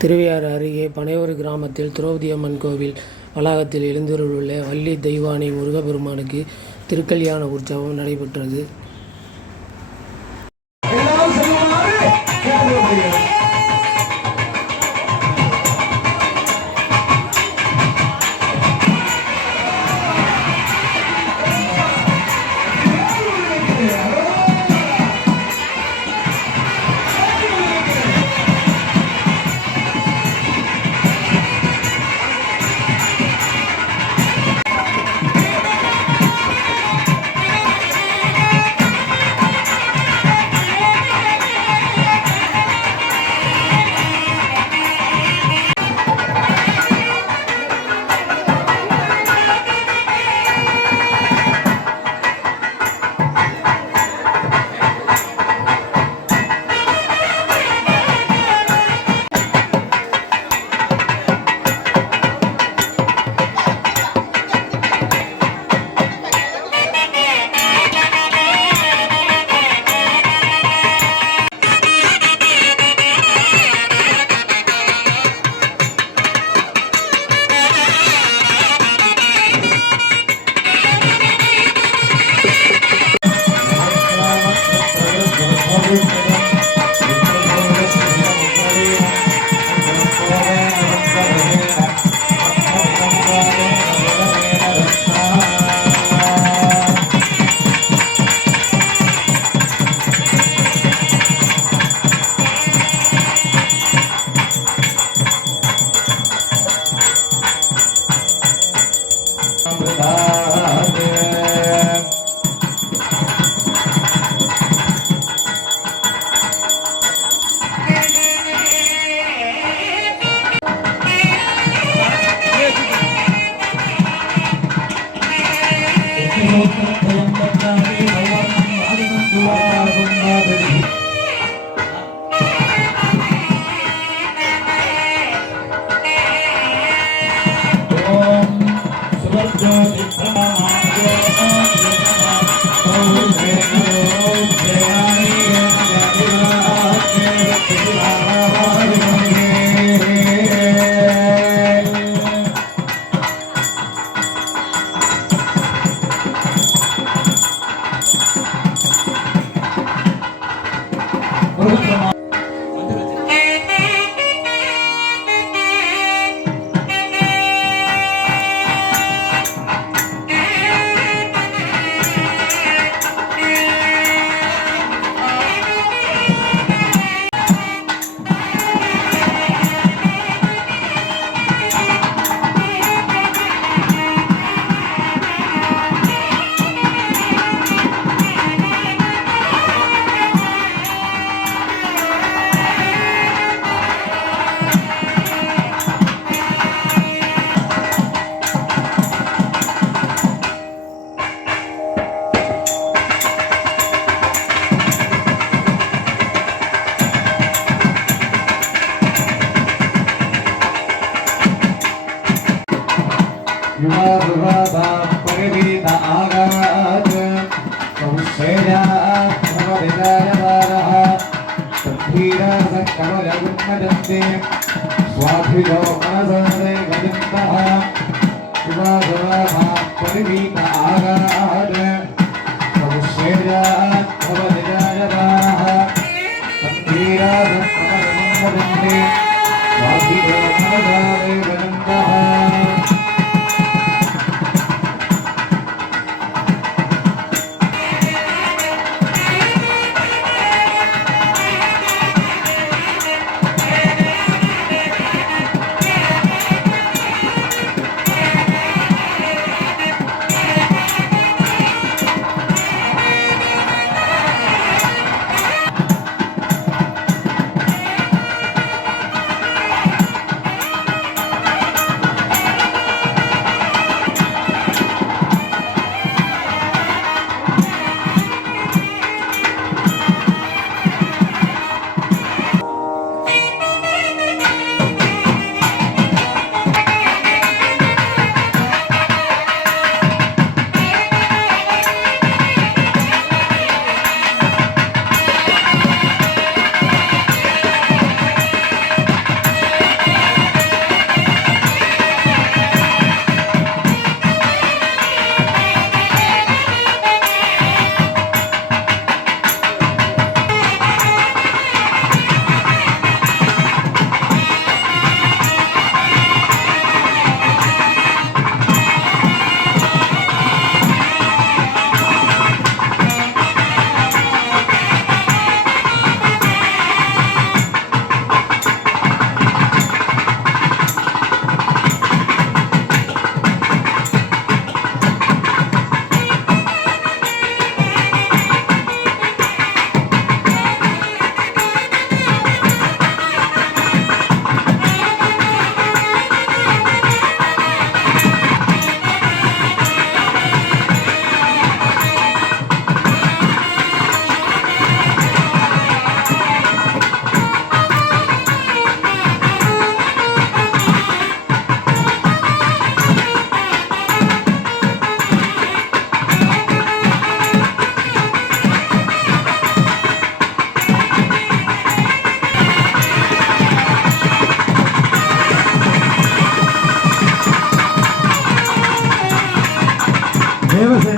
திருவையாறு அருகே பனையூர் கிராமத்தில் திரௌபதி அம்மன் கோவில் வளாகத்தில் எழுந்தருளுள்ள வள்ளி தெய்வானை முருகப்பெருமானுக்கு திருக்கல்யாண உற்சவம் நடைபெற்றது.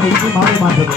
நீக்கி மாறி மாற்றுது.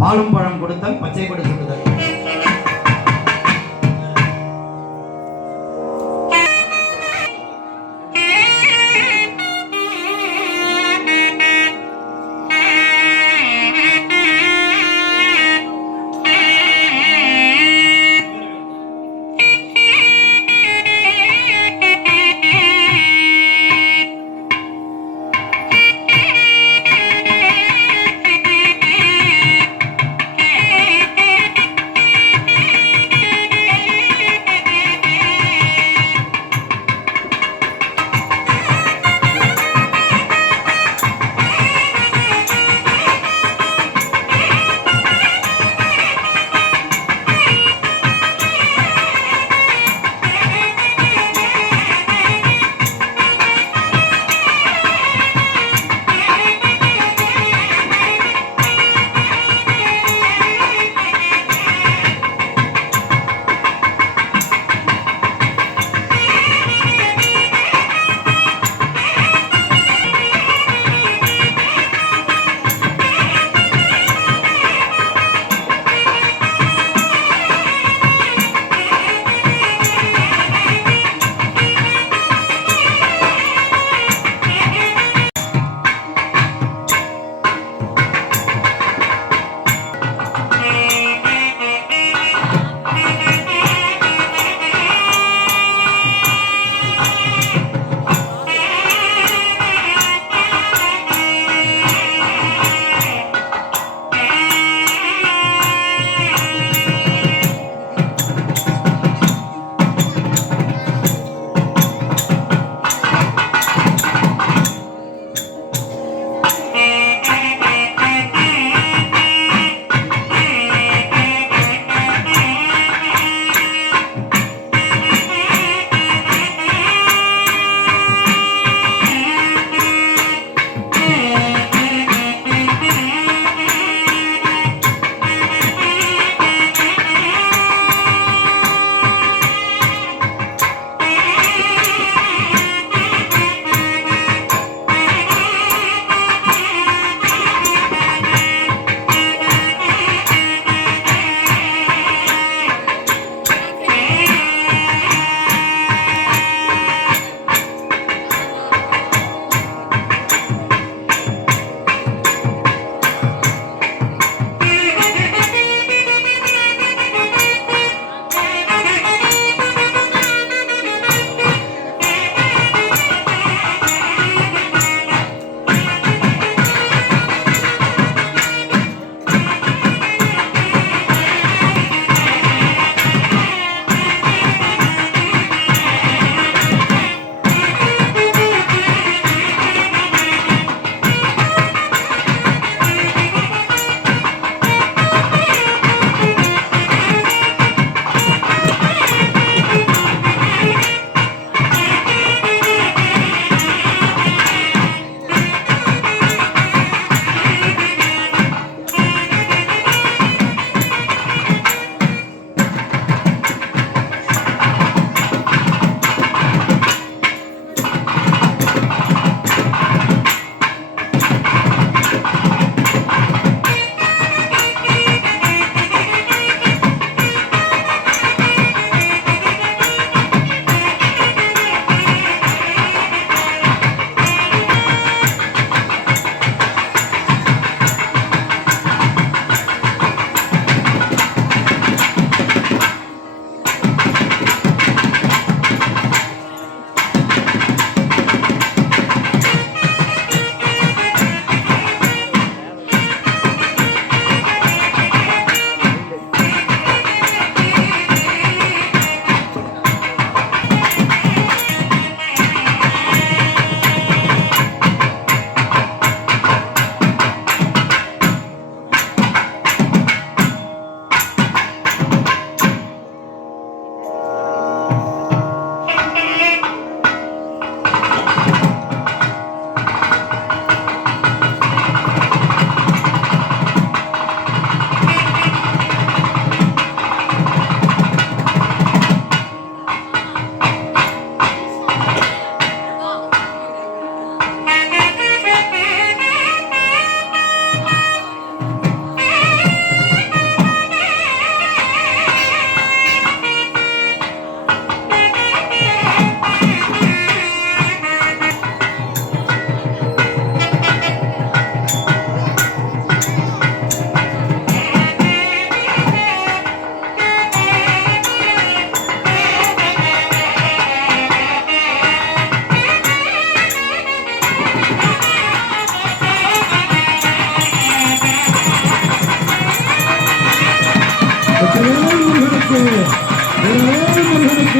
பாலும் பழம் கொடுத்தல் பச்சை கொடி சுட்டுதல்.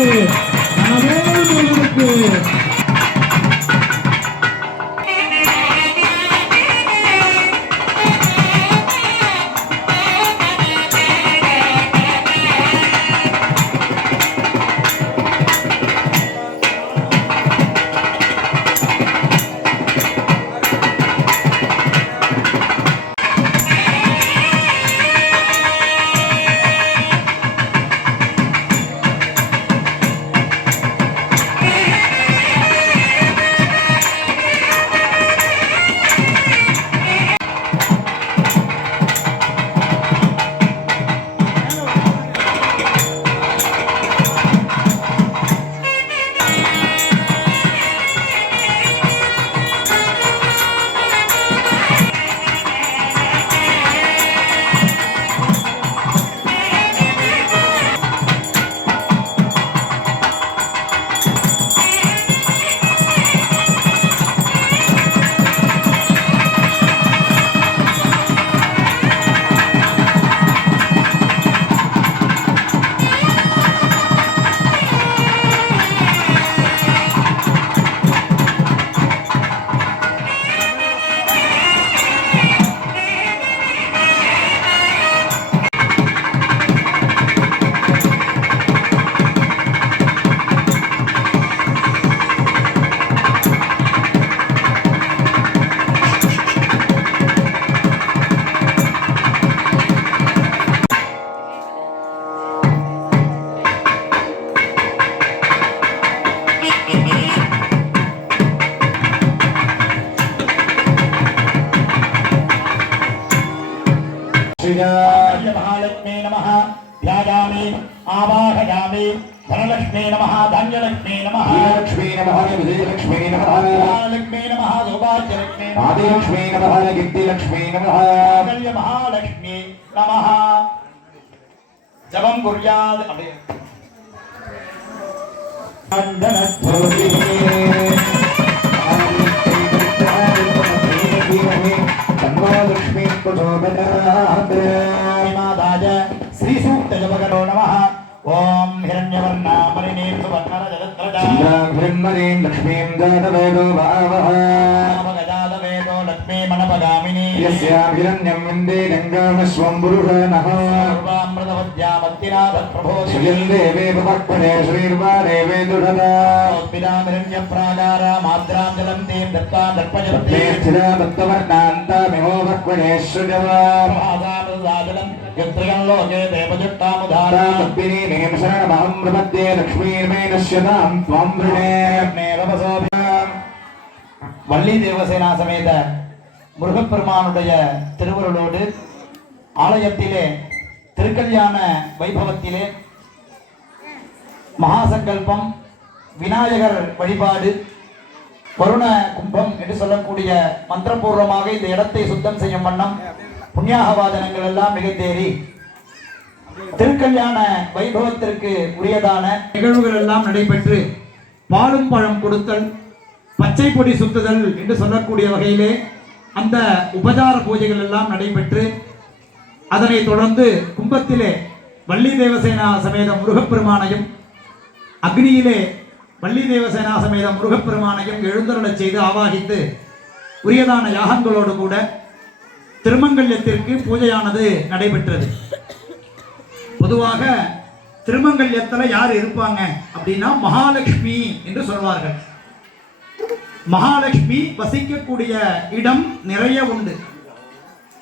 மனவேல் முருகனுக்கு महालक्ष्मी नमः ध्यायामि आवाहयामि धनलक्ष्मी नमः धान्यलक्ष्मी नमः लक्ष्मी नमः विजयलक्ष्मी नमः महालक्ष्मी नमः सौभाग्यलक्ष्मी आदिलक्ष्मी नमः कीर्तिलक्ष्मी नमः महालक्ष्मी नमः जपं कुर्यात् लक्ष्मी माताज श्री सूक्त जपकरो नमः ओम हिरण्यवर्णा परिणीत सुवर्णर जगत्रजा हिरण्मरीं लक्ष्मीं जातवेदो भावः गजातवेदो लक्ष्मी मनपगामिनी यस्यां हिरण्यं विन्दे गङ्गामस्वं पुरुषनः सर्वामृतवद्यामत्तिनाथ प्रभो श्रियं देवे पक्वने श्रीर्वाणे वेदुषदा पितामिरण्यप्राकारा माद्रां जलं तीं दत्तां दर्पयन्ते स्थिरा दत्तवर्णान्तामिहो पक्वने सृजवा महादामृताजलं यत्रयं लोके देवजुट्टामुधारा तद्विनीमें शरणमहं प्रपद्ये लक्ष्मीर्मेनश्यतां त्वां वृणे வள்ளி தேவசேனா சமேத முருகப்பெருமானுடைய திருவருளோடு ஆலயத்திலே திருக்கல்யாண வைபவத்திலே மகாசங்கல்பம் விநாயகர் வழிபாடு வருண கும்பம் என்று சொல்லக்கூடிய மந்திரபூர்வமாக இந்த இடத்தை சுத்தம் செய்யும் வண்ணம் புண்ணியாகவாதனங்கள் எல்லாம் மிகத்தேறி திருக்கல்யாண வைபவத்திற்கு உரியதான நிகழ்வுகள் எல்லாம் நடைபெற்று பாலும் பழம் கொடுத்தல் பச்சை பொடி சுத்துதல் என்று சொல்லக்கூடிய வகையிலே அந்த உபசார பூஜைகள் எல்லாம் நடைபெற்று அதனை தொடர்ந்து கும்பத்திலே வள்ளி தேவசேனா சமேத முருகப்பெருமானையும் அக்னியிலே வள்ளி தேவசேனா சமேத முருகப்பெருமானையும் எழுந்தருளச் செய்து ஆவாகித்து உரியதான யாகங்களோடு கூட திருமங்கல்யத்திற்கு பூஜையானது நடைபெற்றது. பொதுவாக திருமங்கல்யத்தில் யார் இருப்பாங்க அப்படின்னா மகாலட்சுமி என்று சொல்வார்கள். மகாலட்சுமி வசிக்கக்கூடிய இடம் நிறைய உண்டு.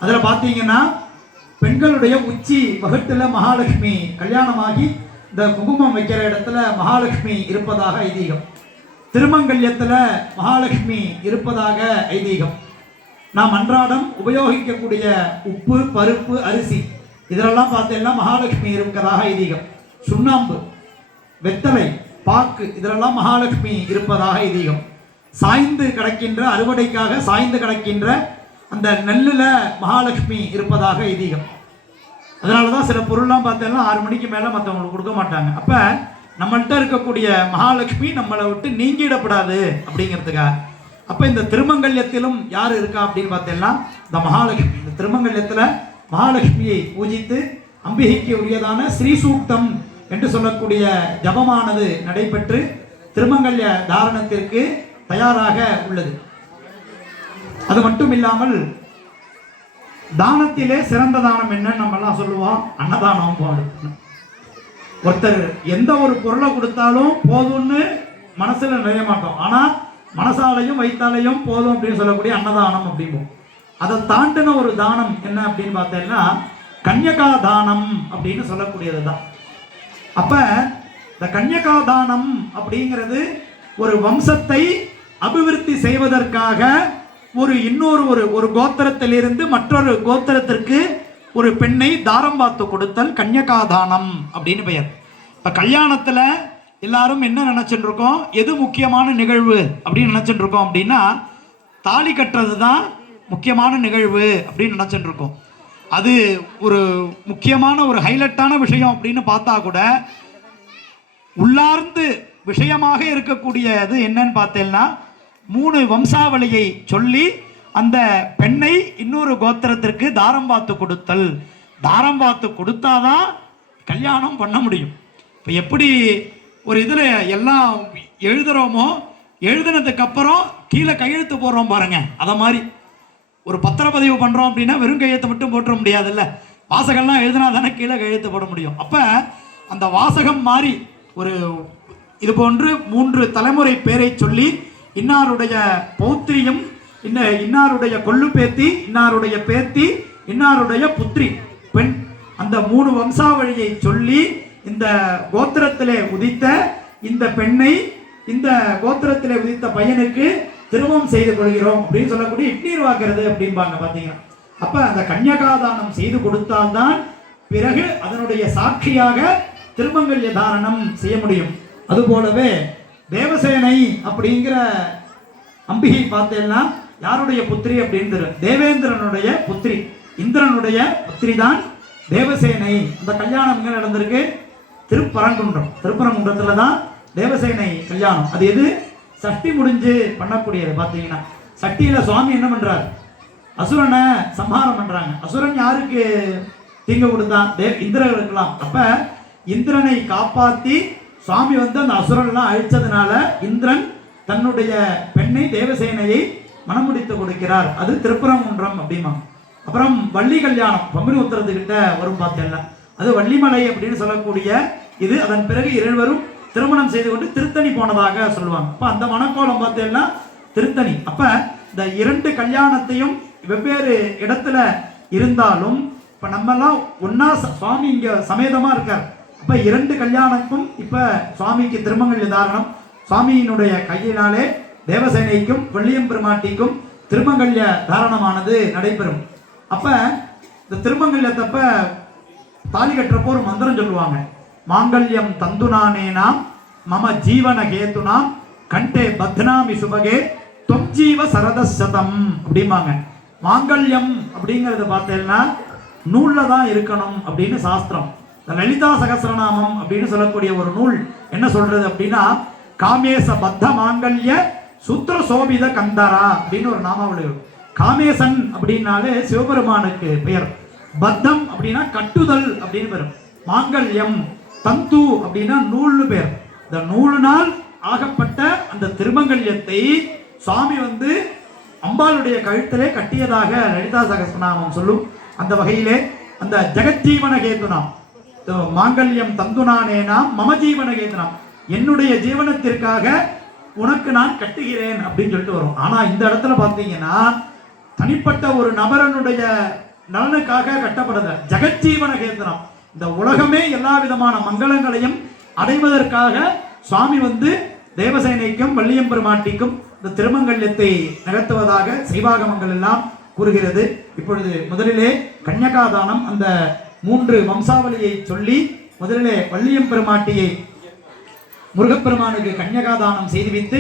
அதில் பார்த்தீங்கன்னா பெண்களுடைய உச்சி வகுட்டுல மகாலட்சுமி கல்யாணமாகி இந்த குங்குமம் வைக்கிற இடத்துல மகாலட்சுமி இருப்பதாக ஐதீகம். திருமங்கல்யத்தில் மகாலட்சுமி இருப்பதாக ஐதீகம். நாம் அன்றாடம் உபயோகிக்கக்கூடிய உப்பு, பருப்பு, அரிசி இதெல்லாம் பார்த்தீங்கன்னா மகாலட்சுமி இருக்கிறதாக ஐதீகம். சுண்ணாம்பு, வெத்தலை, பாக்கு இதெல்லாம் மகாலட்சுமி இருப்பதாக ஐதீகம். சாய்ந்து கிடக்கின்ற அறுவடைக்காக சாய்ந்து கிடக்கின்ற அந்த நெல்லில் மகாலட்சுமி இருப்பதாக ஐதீகம். அதனால தான் சில பொருள்லாம் பார்த்தீங்கன்னா 6 மணிக்கு மேலே மற்றவங்களுக்கு கொடுக்க மாட்டாங்க. அப்போ நம்மள்கிட்ட இருக்கக்கூடிய மகாலட்சுமி நம்மளை விட்டு நீங்கிடப்படாது அப்படிங்கிறதுக்காக. அப்போ இந்த திருமங்கல்யத்திலும் யார் இருக்கா அப்படின்னு பார்த்தீங்கன்னா இந்த மகாலட்சுமி. இந்த திருமங்கல்யத்தில் மகாலட்சுமியை பூஜித்து அம்பிகைக்கு உரியதான ஸ்ரீசூக்தம் என்று சொல்லக்கூடிய ஜபமானது நடைபெற்று திருமங்கல்ய தாரணத்திற்கு தயாராக உள்ளது. அது மட்டும் இல்லாமல் தானத்திலே சிறந்த தானம் என்னன்னு நம்ம எல்லாம் சொல்லுவோம், அன்னதானம் போடு. ஒருத்தர் எந்த ஒரு பொருளை கொடுத்தாலும் போதும்னு மனசுல நிறைய மாட்டோம், ஆனா மனசாலையும் வைத்தாலையும் போதும் அப்படின்னு சொல்லக்கூடிய அன்னதானம் அப்படிம்போம். அதை தாண்டின ஒரு தானம் என்ன அப்படின்னு பார்த்தீங்கன்னா கன்யகா தானம் அப்படின்னு சொல்லக்கூடியது தான். அப்ப இந்த கன்யகா தானம் அப்படிங்கிறது ஒரு வம்சத்தை அபிவிருத்தி செய்வதற்காக இன்னொரு ஒரு கோத்திரத்திலிருந்து மற்றொரு கோத்திரத்திற்கு ஒரு பெண்ணை தாரம் பார்த்து கொடுத்தல் கன்யகாதானம் அப்படின்னு பெயர். இப்போ கல்யாணத்தில் எல்லாரும் என்ன நினச்சிட்டு இருக்கோம், எது முக்கியமான நிகழ்வு அப்படின்னு நினச்சிட்டு இருக்கோம் அப்படின்னா தாலி கட்டுறது தான் முக்கியமான நிகழ்வு அப்படின்னு நினச்சிட்டு இருக்கோம். அது ஒரு முக்கியமான ஒரு ஹைலைட்டான விஷயம் அப்படின்னு பார்த்தா கூட உள்ளார்ந்து விஷயமாக இருக்கக்கூடியது என்னன்னு பார்த்தேன்னா 3 வம்சாவளியை சொல்லி அந்த பெண்ணை இன்னொரு கோத்திரத்திற்கு தாரம் பார்த்து கொடுத்தல். தாரம் பார்த்து கொடுத்தாதான் கல்யாணம் பண்ண முடியும். இப்போ எப்படி ஒரு இதில் எல்லாம் எழுதுகிறோமோ, எழுதுனதுக்கு அப்புறம் கீழே கையெழுத்து போடுறோம் பாருங்க, அதை மாதிரி ஒரு பத்திரப்பதிவு பண்ணுறோம் அப்படின்னா வெறும் கையெழுத்து மட்டும் போட்டுற முடியாதுல்ல, வாசகம்லாம் எழுதினா தானே கீழே கையெழுத்து போட முடியும். அப்போ அந்த வாசகம் மாதிரி ஒரு இது போன்று 3 தலைமுறை பேரை சொல்லி இன்னாருடைய பௌத்திரியும் இன்னாருடைய கொள்ளு பேத்தி, இன்னாருடைய பேத்தி, இன்னாருடைய புத்திரி பெண், அந்த 3 வம்சாவளியை சொல்லி இந்த கோத்திரத்திலே உதித்த இந்த பெண்ணை இந்த கோத்திரத்திலே உதித்த பையனுக்கு திருமணம் செய்து கொள்கிறோம் அப்படின்னு சொல்லக்கூடிய இட்நீர் வாக்குறது அப்படிம்பாங்க பார்த்தீங்கன்னா. அப்ப அந்த கன்யகாதானம் செய்து கொடுத்தால்தான் பிறகு அதனுடைய சாட்சியாக திருமங்கல்ய தாரணம் செய்ய முடியும். அதுபோலவே தேவசேனை அப்படிங்கிற அம்பிகை பார்த்தேன்னா யாருடைய புத்திரி அப்படின்னு தெரியும், தேவேந்திரனுடைய புத்திரி, இந்திரனுடைய புத்திரி தான் தேவசேனை. அந்த கல்யாணம் எங்க நடந்திருக்கு, திருப்பரங்குன்றம். திருப்பரங்குன்றத்துல தான் தேவசேனை கல்யாணம். அது எது, சஷ்டி முடிஞ்சு பண்ணக்கூடியது. பார்த்தீங்கன்னா சஷ்டியில சுவாமி என்ன பண்றாரு, அசுரனை சம்ஹாரம் பண்றாங்க. அசுரன் யாருக்கு தீங்கு கொடுத்தான், இந்திரர்களுக்கெல்லாம். அப்ப இந்திரனை காப்பாத்தி சுவாமி அந்த அசுரன்லாம் அழிச்சதுனால இந்திரன் தன்னுடைய பெண்ணை தேவசேனையை மணமுடித்து கொடுக்கிறார். அது திருப்பரங்குன்றம் அப்படிமா. அப்புறம் வள்ளி கல்யாணம் பங்குனி உத்திரத்துக்கிட்ட வரும் பார்த்தேன்ல, அது வள்ளிமலை அப்படின்னு சொல்லக்கூடிய இது. அதன் பிறகு இருவரும் திருமணம் செய்து கொண்டு திருத்தணி போனதாக சொல்லுவாங்க. அப்ப அந்த மணக்கோலம் பார்த்தேன்னா திருத்தணி. அப்ப இந்த 2 கல்யாணத்தையும் வெவ்வேறு இடத்துல இருந்தாலும் இப்ப நம்ம எல்லாம் ஒன்னா சுவாமி இங்க சமேதமா இருக்கார். அப்ப 2 கல்யாணத்துக்கும் இப்ப சுவாமிக்கு திருமங்கல்ய தாரணம் சுவாமியினுடைய கையினாலே தேவசேனைக்கும் வள்ளியம் பெருமாட்டிக்கும் திருமங்கல்ய தாரணமானது நடைபெறும். அப்ப இந்த திருமங்கல்யத்தப்ப தாலி கட்டுறப்போ ஒரு மந்திரம் சொல்லுவாங்க, மாங்கல்யம் தந்துனானேனாம் மம ஜீவன கேதுனாம் கண்டே பத்னாமி சுபகே தொம் ஜீவ சரதசதம் அப்படிம்பாங்க. மாங்கல்யம் அப்படிங்கறத பார்த்தேன்னா நூல்ல தான் இருக்கணும் அப்படின்னு சாஸ்திரம். லலிதா சகஸ்ரநாமம் அப்படின்னு சொல்லக்கூடிய ஒரு நூல் என்ன சொல்றது அப்படின்னா, காமேச பத்த மாங்கல்ய சூத்திர சோபித கந்தரா அப்படின்னு ஒரு நாமாவளி. காமேசன் அப்படின்னாலே சிவபெருமானுக்கு பெயர், பத்தம் அப்படின்னா கட்டுதல் அப்படின்னு பெயர், மாங்கல்யம் தந்து அப்படின்னா நூல்னு பெயர். இந்த நூலினால் ஆகப்பட்ட அந்த திருமங்கல்யத்தை சுவாமி அம்பாளுடைய கழுத்திலே கட்டியதாக லலிதா சகஸ்ரநாமம் சொல்லும். அந்த வகையிலே அந்த ஜெகஜீவன கேதுனாம் மாங்கல்யம் தந்துனானேனாம் மம ஜீவன கேதுனாம், என்னுடைய ஜீவனத்திற்காக உனக்கு நான் கட்டுகிறேன் அப்படின்னு சொல்லிட்டு வரும். ஆனா இந்த இடத்துல பார்த்தீங்கன்னா தனிப்பட்ட ஒரு நபரனுடைய நலனுக்காக கட்டப்படுத ஜெகஜீவன கேதுனாம், இந்த உலகமே எல்லா விதமான மங்களங்களையும் அடைவதற்காக சுவாமி தேவசேனைக்கும் வள்ளியம் பெருமாட்டிக்கும் இந்த திருமங்கல்யத்தை நிகழ்த்துவதாக செய்வாகமங்கள் எல்லாம் கூறுகிறது. இப்பொழுது முதலிலே கன்யகாதானம் அந்த 3 வம்சாவளியை சொல்லி முதலிலே வள்ளியம் பெருமாட்டியை முருகப்பெருமானுக்கு கன்யகாதானம் செய்துவித்து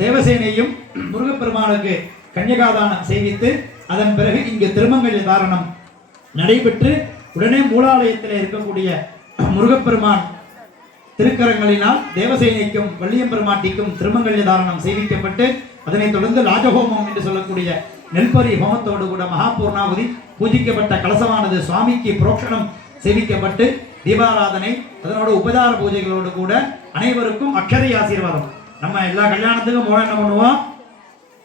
தேவசேனையும் முருகப்பெருமானுக்கு கன்யகாதானம் செய்வித்து அதன் பிறகு இங்கு திருமங்கல்ய தாரணம் நடைபெற்று உடனே மூலாலயத்தில் இருக்கக்கூடிய முருகப்பெருமான் திருக்கரங்களினால் தேவசேனைக்கும் வள்ளியம் பெருமாட்டிக்கும் திருமங்கல்ய தாரணம் செய்விக்கப்பட்டு அதனைத் தொடர்ந்து ராஜஹோமம் என்று சொல்லக்கூடிய நெல்பரி ஹோமத்தோடு கூட மகாபூர்ணாவதி பூஜிக்கப்பட்ட கலசமானது சுவாமிக்கு புரோக்ஷணம் செய்விக்கப்பட்டு தீபாராதனை அதனோட உபசார பூஜைகளோடு கூட அனைவருக்கும் அக்ஷதை ஆசீர்வாதம். நம்ம எல்லா கல்யாணத்துக்கும் போன என்ன பண்ணுவோம்,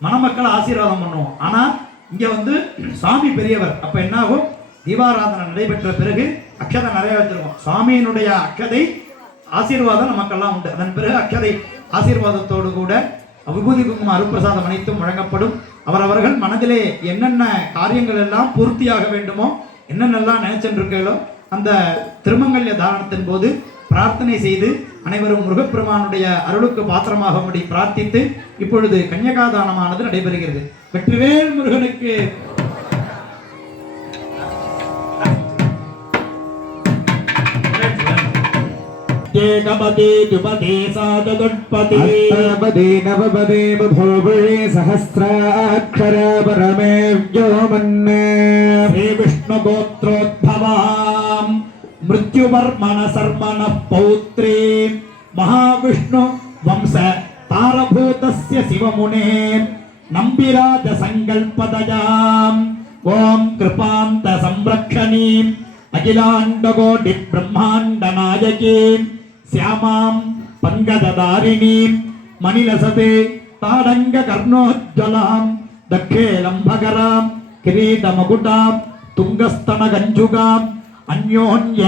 மணமக்கள் ஆசீர்வாதம் பண்ணுவோம். ஆனா இங்க வந்து சுவாமி பெரியவர். அப்ப என்ன ஆகும், தீபாராதனை நடைபெற்ற பிறகு அக்ஷதை நிறைய வச்சிருக்கோம். சுவாமியினுடைய அக்ஷதை ஆசீர்வாதம் நமக்கெல்லாம் உண்டு. அதன் பிறகு அக்ஷதை ஆசீர்வாதத்தோடு கூட விபூதி குங்கும அருப்பிரசாதம் அனைத்தும் வழங்கப்படும். அவரவர்கள் மனதிலே என்னென்ன காரியங்கள் எல்லாம் பூர்த்தியாக வேண்டுமோ, என்னென்னலாம் நினைச்சென்றிருக்கீங்களோ அந்த திருமங்கல்ய தாரணத்தின் போது பிரார்த்தனை செய்து அனைவரும் முருகப்பெருமானுடைய அருளுக்கு பாத்திரமாகும்படி பிரார்த்தித்து இப்பொழுது கன்னிகாதானமானது நடைபெறுகிறது. வெற்றிவேல் முருகனுக்கு. ஏகபதே துபதே சாததுட்பதே அஷ்டபதே நவபதே பதோபதே சஹஸ்ராட்சர பரமே வ்யோமன்னே ஸ்ரீ விஷ்ணு கோத்ரோத்பவாம் மிருத்யுவர்மண சர்மண பௌத்ரே மகாவிஷ்ணு வம்ச தாரபூதஸ்ய சிவமுனே நம்பிராஜ சங்கல்பதயாம் ஓம் கிருபாந்த சம்ரக்ஷணீம் அகிலாண்டகோடி பிரம்மாண்ட நாயகீம் श्यामां पंकजदारिणीं मणिलसते ताडंग कर्णोज्ज्वलां दक्षे लंभकरां किरीटमकुटां तुंगस्तनगंजुगां अन्योन्य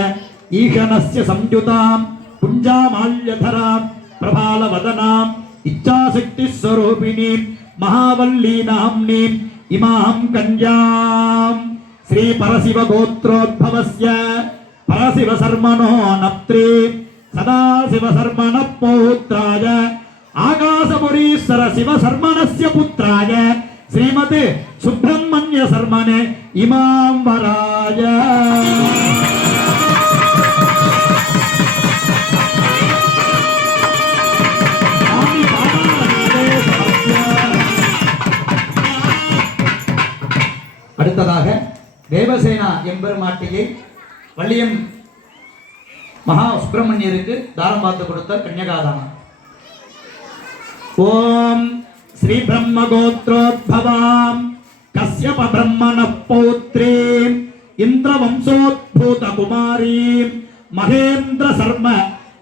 ईशनस्य संयुतां पुंजामाल्यधरां प्रभालवदनां इच्छाशक्तिस्वरूपिणीं महावल्ली नाम्नीं इमां कन्यां श्री परशिव गोत्रोद्भवस्य परशिव शर्मणो नप्त्री सदाशिव शर्मण पौत्राय आकाशपुरीश्वर शिव शर्मणस्य पुत्राय श्रीमते सुब्रह्मण्य शर्मणे इमां वराय அடுத்ததாக தேவசேனா எம்பெருமாட்டியை வள்ளியம் மகா சுப்பிரமணியருக்கு தாரம் பார்த்து கொடுத்த கன்னிகாதானம். ஓம் ஸ்ரீ பிரம்ம கோத்ரோத்பவாம் கஸ்யப பிரம்மண பௌத்ரீம் இந்திர வம்சோத்பூத குமாரீம் மகேந்திர சர்ம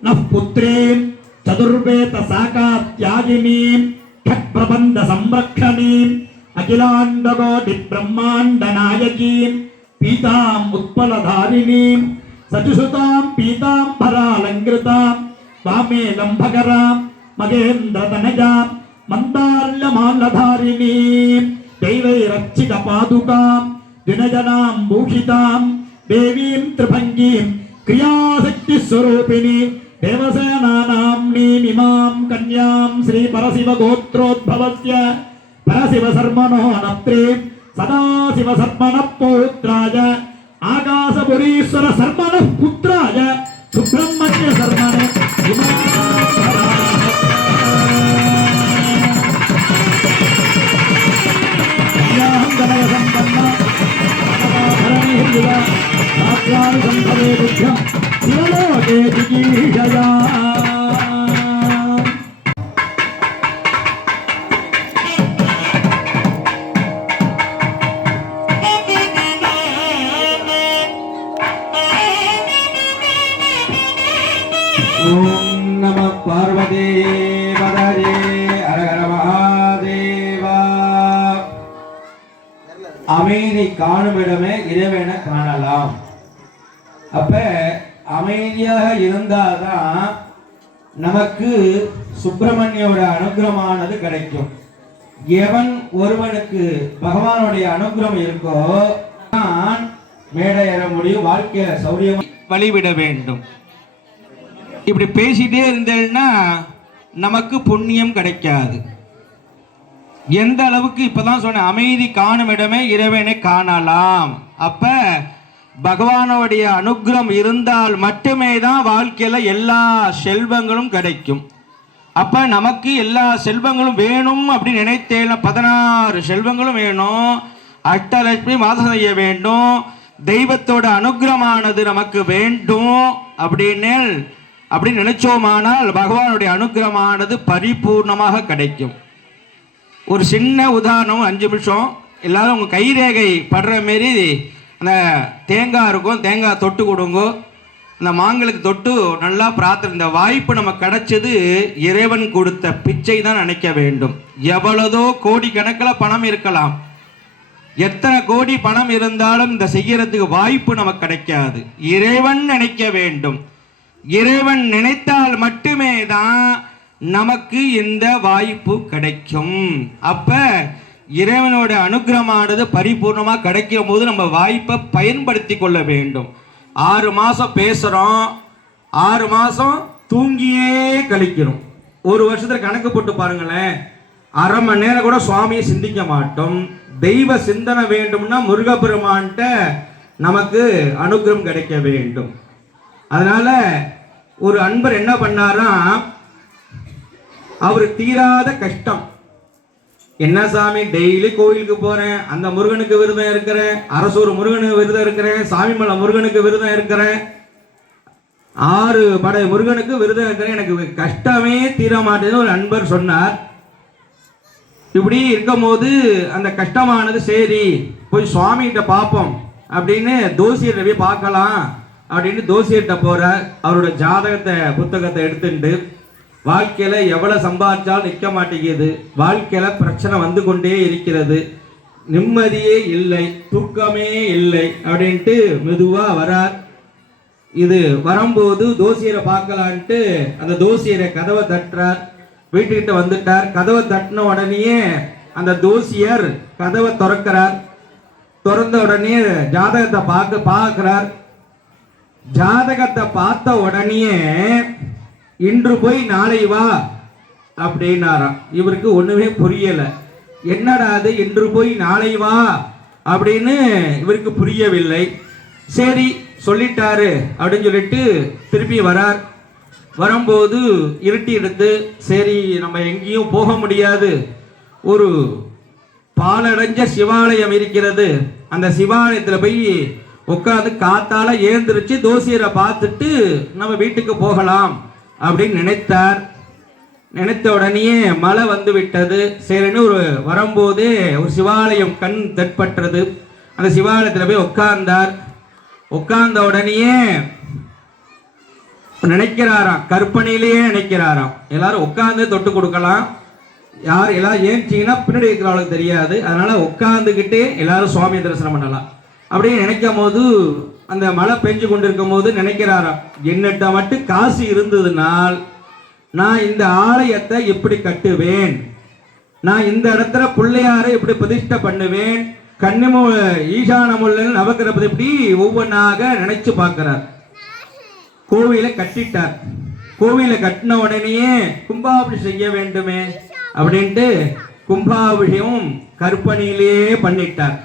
நப்புத்ரீம் சதுர்வேத சாகா தியாகினீம் கட் பிரபந்த சம்ரக்ஷணீம் அகிலாண்டகோடி பிரம்மாண்ட நாயகீம் பீதாம் உத்பலதாரிணீம் सचुसुतां पीतांबरालंकृतां वामे लंभकरां मगेन्द्रतनजां मन्दार्यमाल्यधारिणीं दैवैरक्षितपादुकां दिनजनां भूषितां देवीं त्रिभंगीं क्रियाशक्तिस्वरूपिणी देवसेनानाम्नीम् इमां कन्यां श्री परशिव गोत्रोद्भवस्य परशिव शर्मणो नप्त्रीं सदाशिव शर्मण पौत्राय आकाशपुरीश्वर शर्मण पुत्राय सुब्रह्मण्य शर्मणे शिवलोके जिगीषया அமைதி காணுமிடமே இறைவனை காணலாம். அப்ப அமைதியாக இருந்தால்தான் நமக்கு சுப்பிரமணியோட அனுகிரகமானது கிடைக்கும். எவன் ஒருவனுக்கு பகவானுடைய அனுகிரகம் இருக்கோ தான் மேடை ஏற முடியும், வாழ்க்கையில சௌரியம் வழிவிட வேண்டும். இப்படி பேசிட்டே இருந்தேன்னா நமக்கு புண்ணியம் கிடைக்காது. எந்த அளவுக்கு இப்பதான் சொன்ன அமைதி காணும் இடமே இறைவனை காணலாம். அப்ப பகவானுடைய அனுகிரகம் இருந்தால் மட்டுமே தான் வாழ்க்கையில எல்லா செல்வங்களும் கிடைக்கும். அப்ப நமக்கு எல்லா செல்வங்களும் வேணும் அப்படின்னு நினைத்தேன். 16 செல்வங்களும் வேணும், அஷ்டலட்சுமி வாசம் செய்ய வேண்டும், தெய்வத்தோட அனுகிரகமானது நமக்கு வேண்டும் அப்படின்னு நினைச்சோமானால் பகவானுடைய அனுகிரகமானது பரிபூர்ணமாக கிடைக்கும். ஒரு சின்ன உதாரணம், 5 நிமிஷம். எல்லாரும் உங்கள் கைரேகை படுற மாரி அந்த தேங்காய் இருக்கும், தேங்காய் தொட்டு கொடுங்க. இந்த மாங்களுக்கு தொட்டு நல்லா பிரார்த்தனை. இந்த வாய்ப்பு நம்ம கிடைச்சது இறைவன் கொடுத்த பிச்சை தான் நினைக்க வேண்டும். எவ்வளதோ கோடி கணக்கில் பணம் இருக்கலாம், எத்தனை கோடி பணம் இருந்தாலும் இந்த செய்யறதுக்கு வாய்ப்பு நமக்கு கிடைக்காது. இறைவன் நினைக்க வேண்டும். இறைவன் நினைத்தால் மட்டுமே தான் நமக்கு இந்த வாய்ப்பு கிடைக்கும். அப்ப இறைவனோட அனுகிரகமானது பரிபூர்ணமாக கிடைக்கும் போது நம்ம வாய்ப்பை பயன்படுத்தி கொள்ள வேண்டும். 6 மாதம் பேசுகிறோம், 6 மாதம் தூங்கியே கழிக்கிறோம். ஒரு வருஷத்தில் கணக்கு போட்டு பாருங்களேன், அரை மணி நேரம் கூட சுவாமியை சிந்திக்க மாட்டோம். தெய்வ சிந்தனை வேண்டும்னா முருகப்பெருமான்கிட்ட நமக்கு அனுகிரகம் கிடைக்க வேண்டும். அதனால ஒரு அன்பர் என்ன பண்ணாரா, அவர் தீராத கஷ்டம். என்ன சாமி, டெய்லி கோயிலுக்கு போறேன், அந்த முருகனுக்கு விரதம் இருக்கிறேன், அரசூர் முருகனுக்கு விரதம் இருக்கிறேன், சாமிமலை முருகனுக்கு விரதம் இருக்கிறேன், 6 படை முருகனுக்கு விரதம் இருக்கிறேன், எனக்கு கஷ்டமே தீர மாட்டேன்னு ஒரு அன்பர் சொன்னார். இப்படி இருக்கும் போது அந்த கஷ்டமானது சரி போய் சுவாமிகிட்ட பார்ப்போம் அப்படின்னு தோசியர்கிட்ட போய் பார்க்கலாம் அப்படின்னு தோசியர்கிட்ட போறார். அவரோட ஜாதகத்தை புத்தகத்தை எடுத்துட்டு, வாழ்க்கையில எவ்வளவு சம்பாதிச்சாலும் நிற்க மாட்டேங்குது, வாழ்க்கையில பிரச்சனை வந்து கொண்டே இருக்கிறது, நிம்மதியே இல்லை, தூக்கமே இல்லை அப்படின்ட்டு மெதுவா வரார். இது வரும்போது தோசியரை பார்க்கலான்ட்டு அந்த தோசியரை கதவை தட்டுறார். வீட்டுக்கிட்ட வந்துட்டார். கதவை தட்டின உடனே அந்த தோசியர் கதவை திறக்கிறார். திறந்த உடனே ஜாதகத்தை பார்க்கிறார். ஜாதகத்தை பார்த்த உடனே இன்று போய் நாளை வா அப்படின்னாராம். இவருக்கு ஒண்ணுமே புரியல. என்னடா அது இன்று போய் நாளை வா அப்படின்னு இவருக்கு புரியவில்லை. சரி சொல்லிட்டாரு அப்படின்னு சொல்லிட்டு திருப்பி வரார். வரும்போது இருட்டி எடுத்து, சரி நம்ம எங்கேயும் போக முடியாது, ஒரு பாலடைஞ்ச சிவாலயம் இருக்கிறது, அந்த சிவாலயத்தில் போய் உட்காந்து காத்தால ஏந்திரிச்சு தோசியரை பார்த்துட்டு நம்ம வீட்டுக்கு போகலாம் அப்படின்னு நினைத்தார். நினைத்த உடனே மழை வந்து விட்டது. சரின்னு ஒரு வரும்போது ஒரு சிவாலயம் கண் தென்பட்டது. அந்த சிவாலயத்தில் போய் உட்கார்ந்தார். உட்கார்ந்த உடனே நினைக்கிறாராம், கற்பனையிலேயே நினைக்கிறாராம், எல்லாரும் உட்கார்ந்து தொட்டு கொடுக்கலாம், யார் எல்லாரும் ஏன்ச்சிங்கன்னா பின்னாடி இருக்கிறவங்களுக்கு தெரியாது, அதனால உட்கார்ந்துக்கிட்டே எல்லாரும் சுவாமி தரிசனம் பண்ணலாம் அப்படின்னு நினைக்கும் போது அந்த மழை பெஞ்சு கொண்டிருக்கும் போது நினைக்கிறாராம், என்னட்ட மட்டும் காசு இருந்ததுனால் நான் இந்த ஆலயத்தை எப்படி கட்டுவேன், நான் இந்த இடத்துல பிள்ளையாரை எப்படி பிரதிஷ்டை பண்ணுவேன், ஈசானமுள்ள நவக்கிரகத்தை எப்படி ஒவ்வொன்றாக நினைச்சு பார்க்கிறார். கோவிலை கட்டிட்டார். கோவிலை கட்டின உடனேயே கும்பாபிஷேகம் செய்ய வேண்டுமே அப்படின்ட்டு கும்பாபிஷேகம் கற்பனையிலேயே பண்ணிட்டார்.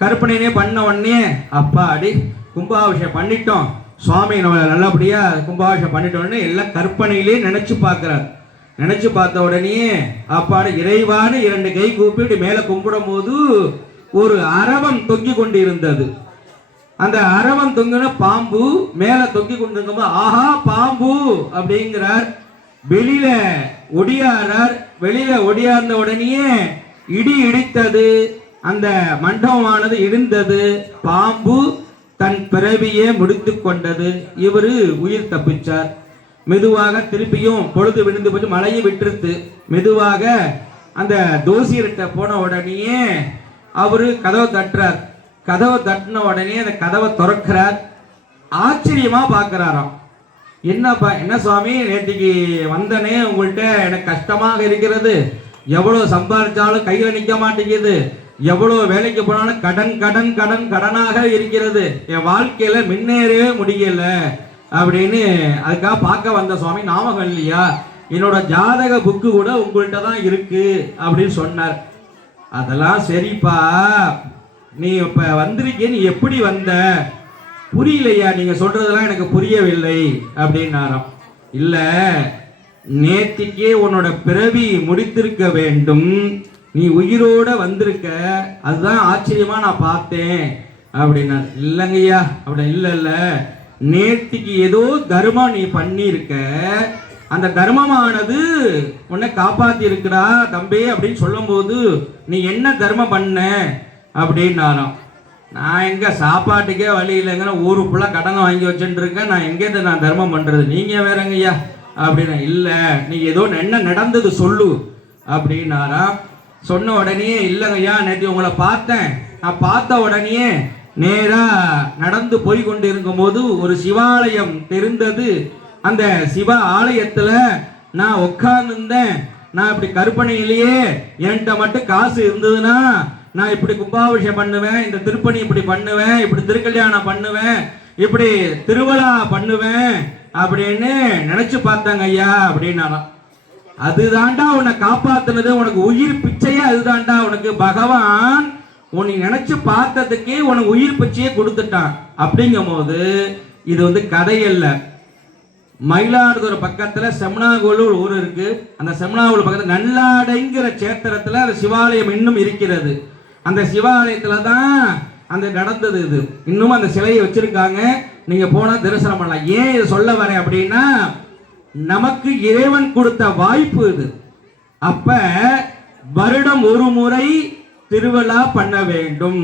கற்பனையிலே பண்ண உடனே அப்பாடி கும்பாபிஷேகம் பண்ணிட்டோம், சுவாமி நம்ம நல்லபடியா கும்பாபிஷேகம் பண்ணிட்ட உடனே எல்லாம் கற்பனையிலே நினைச்சு பார்க்கிறார். நினைச்சு பார்த்த உடனே அப்பாடி இறைவான 2 கை கூப்பிட்டு மேல கும்பிடும் போது ஒரு அரவம் தொங்கி கொண்டு இருந்தது. அந்த அரவம் தொங்கின பாம்பு மேல தொங்கி கொண்டிருக்கும், ஆஹா பாம்பு அப்படிங்கிறார். வெளியில ஒடியாரார். வெளியில ஒடியார்ந்த உடனே இடி இடித்தது, அந்த மண்டபமானது இடிந்தது, பாம்பு தன் பிறவியே முடித்து கொண்டது. இவரு உயிர் தப்பிச்சார். மெதுவாக திருப்பியும் பொழுது விழுந்து போய் மழையை விட்டுருத்து. மெதுவாக அந்த தோசியர்கிட்ட போன உடனே அவரு கதவை தட்டுறார். கதவை தட்டின உடனே அந்த கதவை திறக்கிறார். ஆச்சரியமா பார்க்கிறாராம். என்னப்பா, என்ன சுவாமி, நேற்றுக்கு வந்தனே உங்கள்கிட்ட எனக்கு கஷ்டமாக இருக்கிறது, எவ்வளவு சம்பாதிச்சாலும் கையில நிற்க மாட்டேங்குது, எவ்வளவு வேலைக்கு போனாலும் கடன் கடன் கடன் கடனாக இருக்கிறது, என் வாழ்க்கையில முன்னேறவே முடியல அப்படின்னு அதுக்காக பார்க்க வந்த சுவாமி, ஞாபகம் இல்லையா, என்னோட ஜாதக புக்கு கூட உங்கள்கிட்ட தான் இருக்கு அப்படின்னு சொன்னார். அதெல்லாம் சரிப்பா, நீ இப்ப வந்திருக்கே, நீ எப்படி வந்த, புரியலையா, நீங்க சொல்றதெல்லாம் எனக்கு புரியவில்லை அப்படின்னாராம். இல்ல, நேத்திக்கே உன்னோட பிறவி முடித்திருக்க வேண்டும், நீ உயிரோட வந்திருக்க, அதுதான் ஆச்சரியமா நான் பார்த்தேன் அப்படின்னா. இல்லைங்கய்யா அப்படி இல்ல, நேத்திக்கு ஏதோ தர்மம் நீ பண்ணியிருக்க, அந்த தர்மமானது உன்னை காப்பாத்தி இருக்கிறா தம்பி அப்படின்னு சொல்லும் போது, நீ என்ன தர்மம் பண்ண அப்படின்னாராம். நான் எங்க சாப்பாட்டுக்கே வழி இல்லைங்கிற ஊருக்குள்ள கடனை வாங்கி வச்சுட்டு இருக்கேன், நான் எங்கேருந்து நான் தர்மம் பண்றது, நீங்க வேறங்கய்யா அப்படின்னு. இல்ல நீ ஏதோ என்ன நடந்தது சொல்லு அப்படின்னாரா. சொன்ன உடனே இல்லைங்கய்யா நேற்று உங்களை பார்த்தேன், நான் பார்த்த உடனே நேரா நடந்து போய் கொண்டு இருக்கும் போது ஒரு சிவாலயம் தெரிந்தது. அந்த சிவ ஆலயத்துல நான் உட்கார்ந்துருந்தேன். நான் இப்படி கற்பனையிலேயே என்கிட்ட மட்டும் காசு இருந்ததுன்னா நான் இப்படி கும்பாபிஷேகம் பண்ணுவேன், இந்த திருப்பணி இப்படி பண்ணுவேன், இப்படி திருக்கல்யாணம் பண்ணுவேன், இப்படி திருவிழா பண்ணுவேன் அப்படின்னு நினைச்சு பார்த்தாங்க ஐயா அப்படின்னாலாம். அதுதான்டா உன்னை காப்பாத்துனது, உனக்கு உயிர் பிச்சையே அதுதான்டா. உனக்கு பகவான் உன்னை நினைச்சு பார்த்ததுக்கே உனக்கு உயிர் பிச்சையே கொடுத்துட்டான். அப்படிங்கும் போது இது வந்து கதையல்ல. மயிலாடுதுறை பக்கத்துல செம்னாகோலூர் ஊர் இருக்கு. அந்த செம்னாகோலூர் பக்கத்துல நல்லாடைங்கிற சேத்திரத்துல அந்த சிவாலயம் இன்னும் இருக்கிறது. அந்த சிவாலயத்துல தான் அந்த நடந்தது. இது இன்னும் அந்த சிலையை வச்சிருக்காங்க, நீங்க போனா தரிசனம் பண்ணலாம். ஏன் இதை சொல்ல வரேன் அப்படின்னா, நமக்கு இறைவன் கொடுத்த வாய்ப்பு இது. அப்ப வருடம் ஒரு முறை திருவிழா பண்ண வேண்டும்.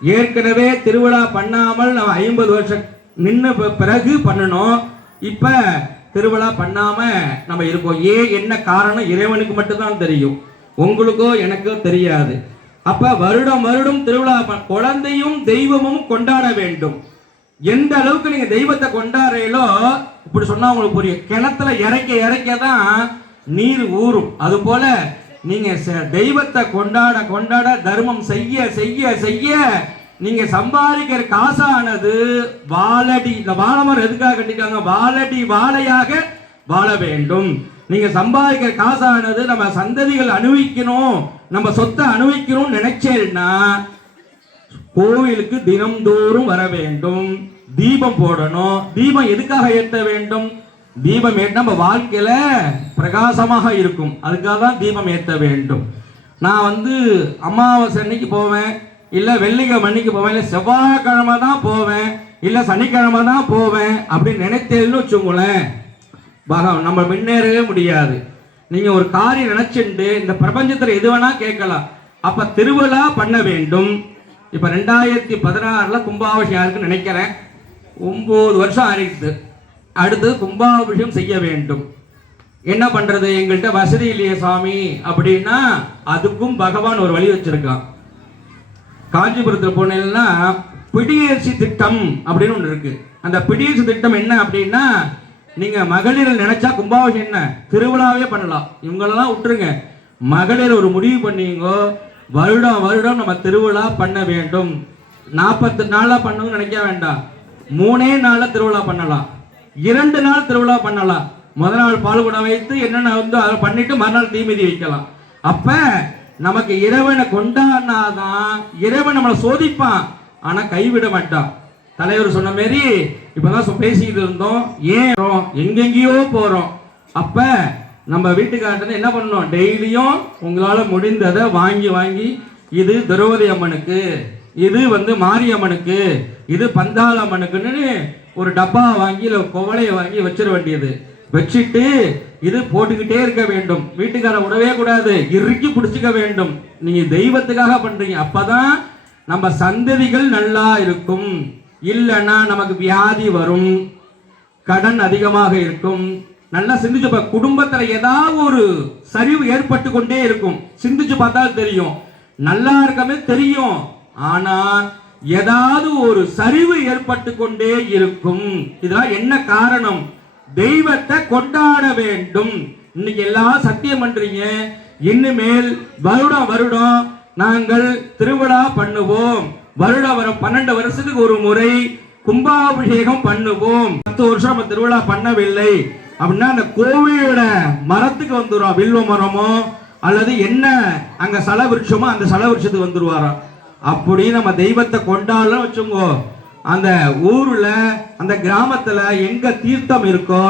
ஏற்கனவே திருவிழா பண்ணாமல் நம்ம 50 வருஷம் நின்று பிறகு பண்ணணும். இப்ப திருவிழா பண்ணாம நம்ம இருக்கோம். ஏன் என்ன காரணம் இறைவனுக்கு மட்டும்தான் தெரியும், உங்களுக்கோ எனக்கோ தெரியாது. அப்ப வருடம் வருடம் திருவிழா குழந்தையும் தெய்வமும் கொண்டாட வேண்டும். எந்த அளவுக்கு நீங்க தெய்வத்தை கொண்டாடுறீங்களோ, இப்படி சொன்னா உங்களுக்கு புரியும். கிணத்துல இறக்க இறக்க தான் நீர் ஊறும். அது போல நீங்க தெய்வத்தை கொண்டாட கொண்டாட, தர்மம் செய்ய செய்ய செய்ய, நீங்க சம்பாதிக்கிற காசானது வாழடி. இந்த வாழைமரம் எதுக்காக கட்டிட்டாங்க? வாழடி வாழையாக வாழ வேண்டும். நீங்க சம்பாதிக்கிற காசானது நம்ம சந்ததிகள் அனுபவிக்கணும், நம்ம சொத்தை அனுபவிக்கணும் நினைச்சேன்னா கோவிலுக்கு தினம்தோறும் வர வேண்டும், தீபம் போடணும். தீபம் எதுக்காக ஏற்ற வேண்டும்? தீபம் ஏற்ற நம்ம வாழ்க்கையில பிரகாசமாக இருக்கும், அதுக்காக தான் தீபம் ஏற்ற வேண்டும். நான் வந்து அமாவாசை அன்னைக்கு போவேன், இல்ல வெள்ளிக்கிழமை அன்னைக்கு போவேன், இல்ல செவ்வாய்க்கிழமை தான் போவேன், இல்ல சனிக்கிழமை தான் போவேன் அப்படின்னு நினைத்தேன்னு வச்சுங்களேன், நம்ம முன்னேறவே முடியாது. நீங்க ஒரு காரியம் நினைச்சுட்டு இந்த பிரபஞ்சத்துல எது வேணா கேட்கலாம். அப்ப திருவிழா பண்ண வேண்டும். இப்ப 2016 கும்பாபிஷேகம் இருக்குன்னு நினைக்கிறேன். 9 வருஷம் ஆயிடுது. அடுத்து கும்பாபிஷேகம் செய்ய வேண்டும். என்ன பண்றது, எங்கள்கிட்ட வசதி இல்லையே சாமி அப்படின்னா, அதுக்கும் பகவான் ஒரு வழி வச்சிருக்கான். காஞ்சிபுரத்தில் போனீங்கன்னா பிடியரசி திட்டம் அப்படின்னு ஒன்று இருக்கு. அந்த பிடியரசி திட்டம் என்ன அப்படின்னா, நீங்க மகளிர் நினைச்சா கும்பாபிஷேகம் என்ன திருவிழாவே பண்ணலாம். இவங்களெல்லாம் விட்டுருங்க, மகளிர் ஒரு முடிவு பண்ணீங்கோ, வருடம் வருடம் நம்ம திருவிழா பண்ண வேண்டும். 40 நாளா பண்ணணும்னு நினைக்க வேண்டாம். 3 நாள்ல திருவிழா பண்ணலாம், 2 நாள் திருவிழா பண்ணலாம். முதல் நாள் பால்குடம் வைத்து என்னென்ன வந்து அதை பண்ணிட்டு மறுநாள் தீமிதி வைக்கலாம். அப்ப நமக்கு இறைவனை கொண்டாடினாதான் இறைவன் நம்மளை சோதிப்பான், ஆனா கைவிட மாட்டான். தலைவர் சொன்ன மாரி இப்பதான் பேசிக்கிட்டு இருந்தோம், ஏன் எங்கெங்கேயோ போறோம். அப்ப நம்ம வீட்டுக்காரர் என்ன பண்ணணும், டெய்லியும் உங்களால முடிந்ததை வாங்கி வாங்கி, இது திரௌபதி அம்மனுக்கு, இது வந்து மாரியம்மனுக்கு, இது பந்தாள அம்மனுக்குன்னு ஒரு டப்பா வாங்கி இல்லை குவளையை வாங்கி வச்சிட வேண்டியது. வச்சுட்டு இது போட்டுக்கிட்டே இருக்க வேண்டும். வீட்டுக்கார விடவே கூடாது, இறுக்கி பிடிச்சிக்க வேண்டும். நீங்க தெய்வத்துக்காக பண்றீங்க, அப்பதான் நம்ம சந்ததிகள் நல்லா இருக்கும். இல்லைன்னா நமக்கு வியாதி வரும், கடன் அதிகமாக இருக்கும். நல்லா சிந்திச்சு குடும்பத்துல ஏதாவது ஒரு சரிவு ஏற்பட்டு கொண்டே இருக்கும். சிந்திச்சு பார்த்தால் தெரியும், நல்லா இருக்கமே தெரியும், ஆனா ஏதாவது ஒரு சரிவு ஏற்பட்டு கொண்டே இருக்கும். இதெல்லாம் என்ன காரணம்? தெய்வத்தை கொண்டாட வேண்டும். இன்னைக்கு எல்லாம் சத்தியம் பண்றீங்க, இனிமேல் வருடம் வருடம் நாங்கள் திருவிழா பண்ணுவோம், வருடம் வரும் 12 வருஷத்துக்கு ஒரு முறை கும்பாபிஷேகம் பண்ணுவோம். 10 வருஷம் நம்ம திருவிழா பண்ணவில்லை அப்படின்னா அந்த கோவிலோட மரத்துக்கு வந்துடும், வில்வ மரமோ அல்லது என்ன அங்க சல விருட்சமோ அந்த சல விருட்சத்துக்கு வந்துருவாராம். அப்படி நம்ம தெய்வத்தை கொண்டாடலாம் வச்சுங்கோ, அந்த ஊர்ல அந்த கிராமத்துல எங்க தீர்த்தம் இருக்கோ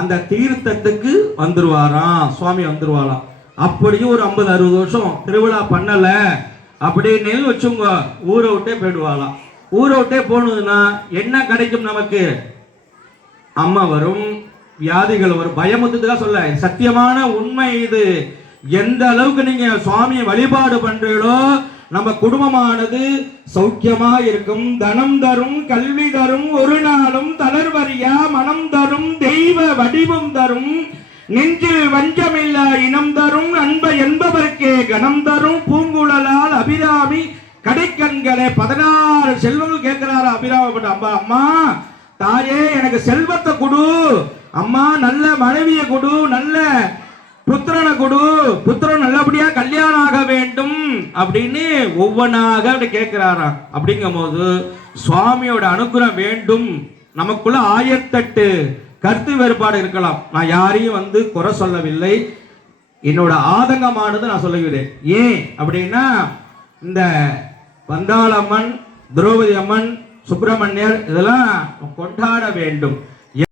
அந்த தீர்த்தத்துக்கு வந்துருவாராம், சுவாமி வந்துருவாராம். அப்படியும் ஒரு 50-60 வருஷம் திருவிழா பண்ணல அப்படின்னு வச்சுங்க, ஊரை விட்டே போயிடுவாளாம். ஊரை விட்டே போனதுன்னா என்ன கிடைக்கும் நமக்கு? அம்மா வரும், வியாதிகள் வரும். பயமுத்துக்காக சொல்ல, சத்தியமான உண்மை இது. எந்த அளவுக்கு நீங்க சுவாமியை வழிபாடு பண்றீங்களோ நம்ம குடும்பமானது சௌக்கியமா இருக்கும். தனம் தரும், கல்வி தரும், ஒரு நாளும் தளர்வறியா மனம் தரும், தெய்வ வடிவம் தரும், நெஞ்சில் வஞ்சமில்லா இனம் தரும், அன்ப என்பவர்க்கே கணம் தரும், பூங்குழலால் அபிராமி கடைக்கண்களே. 16 செல்வங்கள் கேட்கிறாரு அபிராமப்பட்ட அம்மா. அம்மா தாயே, எனக்கு செல்வத்தை கொடு அம்மா, நல்ல மனைவியை கொடு, நல்ல புத்திரனை கொடு, புத்திரன் நல்லபடியா கல்யாணம் ஆக வேண்டும் அப்படின்னு ஒவ்வொன்றாக அப்படி கேட்கிறாராம். அப்படிங்கும் போது சுவாமியோட அனுகிரகம் வேண்டும். நமக்குள்ள 1008 கருத்து வேறுபாடு இருக்கலாம். நான் யாரையும் குறை சொல்லவில்லை. என்னோட ஆதங்கமானது நான் சொல்லுகிறேன். ஏன் அப்படின்னா, இந்த பந்தாளம்மன், திரௌபதி அம்மன், சுப்பிரமணியர் இதெல்லாம் கொண்டாட வேண்டும்.